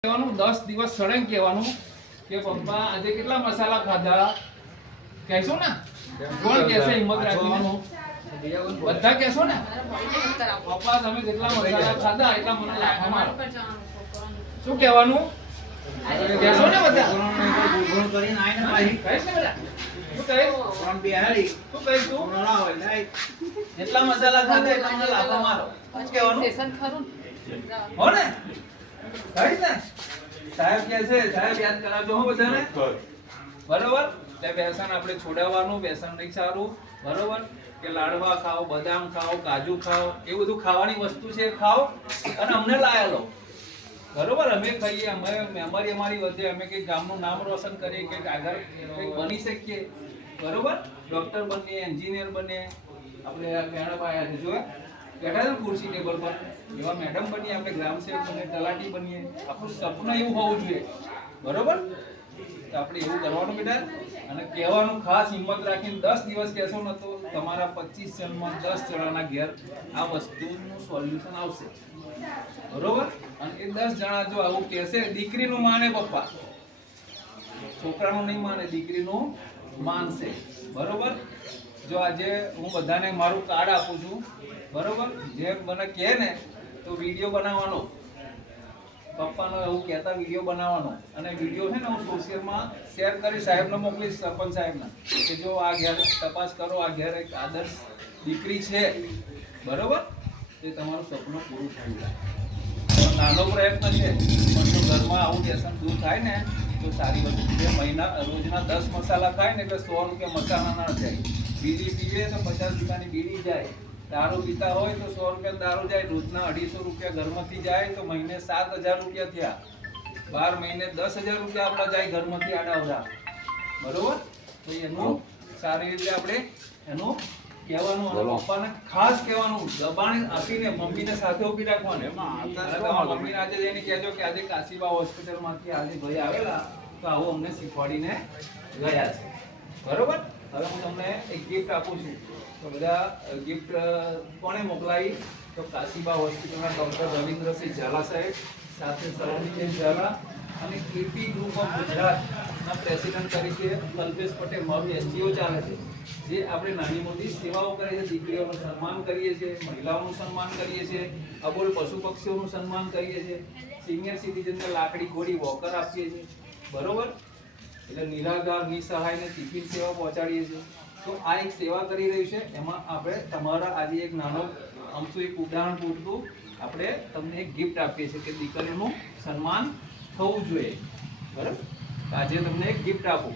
કહેવાનું 10 દિવસ સળંગ કહેવાનું કે પપ્પા આજે કેટલા મસાલા ખાધા કહેશો ને કોણ કહેશે હિંમત રાખીને બધા કહેશો ને પપ્પા તમે જેટલા મસાલા ખાધા એટલા મને લાખ મારો શું કહેવાનું કહેશો ને બધા ગુણ કરીને આઈને ભાઈ કહેશ ને બધા શું કહીશ કોણ બિહારી શું કહીશ તું નળા હોય નહીં જેટલા મસાલા ખાધા એટલા મને લાખ મારો શું કહેવાનું સ્ટેશન ખરું હો ને કહીશ ને સાહેબ કહે છે સાહેબ યાદ કરાવજો હો બધાને બરોબર એટલે વ્યસન આપણે છોડાવવાનું વ્યસન નહીં સારું બરોબર કે લાડવા ખાઓ બદામ ખાઓ કાજુ ખાઓ એ બધું ખાવાની વસ્તુ છે ખાઓ અને અમને લાયેલો બરોબર અમે ખાઈએ અમે મેમરી અમારી વધે અમે કંઈક ગામનું નામ રોશન કરીએ કંઈક આગળ કંઈક બની શકીએ બરોબર ડોક્ટર બનીએ એન્જિનિયર બનીએ આપણે મેડમ આવ્યા છે જો બેઠા છે ખુરશી ટેબલ પર એવા મેડમ બનીએ આપણે ગ્રામ સેવક બનીએ તલાટી બનીએ આપણું સપનું એવું હોવું જોઈએ બરોબર તો આપણે એવું કરવાનું બેટા અને કહેવાનું ખાસ હિંમત રાખીને 10 દિવસ કહેશો ને તો તમારા 25 જણમાં 10 જણાના ઘેર આ વસ્તુનું સોલ્યુશન આવશે બરોબર અને એ 10 જણા જો આવું કહેશે દીકરીનું માને પપ્પા છોકરાનું નહીં માને દીકરીનું માનશે બરોબર જો આજે હું બધાને મારું કાર્ડ આપું છું બરોબર જે મને કહે ને તો વિડીયો બનાવવાનો પપ્પાનો એવું કહેતા વિડીયો બનાવવાનો અને વિડીયો છે ને હું સોશિયલમાં શેર કરી સાહેબને મોકલીશ સરપંચ સાહેબને કે જો આ ઘેર તપાસ કરો આ ઘેર એક આદર્શ દીકરી છે બરોબર એ તમારું સપનું પૂરું થયું નાનો પ્રયત્ન છે પણ જો ઘરમાં આવું વ્યસન દૂર થાય ને તો સારી વસ્તુ છે મહિના રોજના 10 મસાલા ખાય ને એટલે 100 રૂપિયા મસાલા ના જાય બીડી પીવે તો 50 રૂપિયાની બીડી જાય દારૂ પીતા હોય તો 100 રૂપિયા દારૂ જાય રોજના 250 રૂપિયા ઘરમાંથી જાય તો મહિને 7000 રૂપિયા થયા 12 મહિને 10000 રૂપિયા આપણા જાય ઘરમાંથી આડાવડા બરોબર તો એનું સારી રીતે આપણે એનું કહેવાનું અને પપ્પાને ખાસ કહેવાનું દબાણ આપીને મમ્મીને સાથે ઊભી રાખવાની મમ્મીને આજે જઈને કહેજો કે આજે કાશીબા હોસ્પિટલમાંથી આજે ભાઈ આવેલા તો આવું અમને શીખવાડીને ગયા છે બરોબર હવે હું તમને એક ગિફ્ટ આપું છું તો બધા ગિફ્ટ કોણે મોકલાવી તો કાશીબા હોસ્પિટલના ડોક્ટર રવિન્દ્રસિંહ ઝાલા સાહેબ સાથે સરોજીબેન ઝાલા અને કેપી ગ્રુપ ઓફ ગુજરાતના પ્રેસિડેન્ટ તરીકે કલ્પેશ પટેલ મારું એનજીઓ ચાલે છે જે આપણે નાની મોટી સેવાઓ કરે છે દીકરીઓનું સન્માન કરીએ છીએ મહિલાઓનું સન્માન કરીએ છીએ અબોલ પશુ પક્ષીઓનું સન્માન કરીએ છીએ સિનિયર સિટીઝનને લાકડી ઘોડી વોકર આપીએ છીએ બરોબર એટલે નિરાધાર નિસહાયને ટિફિન સેવા પહોંચાડીએ છીએ તો આ એક સેવા કરી રહી છે એમાં આપણે તમારા આજે એક નાનો અમથું એક ઉદાહરણ પૂરતું આપણે તમને એક ગિફ્ટ આપીએ છીએ કે દીકરીનું સન્માન થવું જોઈએ બરાબર આજે તમને એક ગિફ્ટ આપું